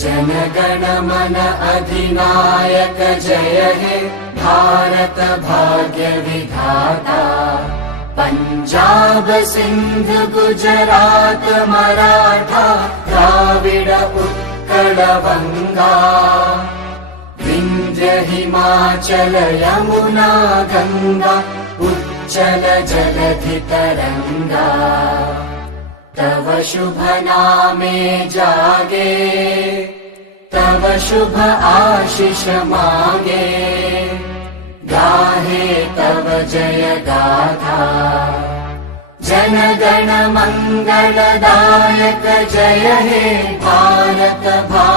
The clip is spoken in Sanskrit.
जनगण मन अधिनायक जय हे भारत भाग्य विधाता। पंजाब सिंध गुजरात मराठा द्राविड उत्कल बंगा। विंध्य हिमाचल यमुना गंगा उच्चल जलधि तरंगा। तव शुभ नामे जागे तव शुभ आशीष मागे। गाहे तव जय गाथा जनगण मंगलदायक जय हे भारत भाग्य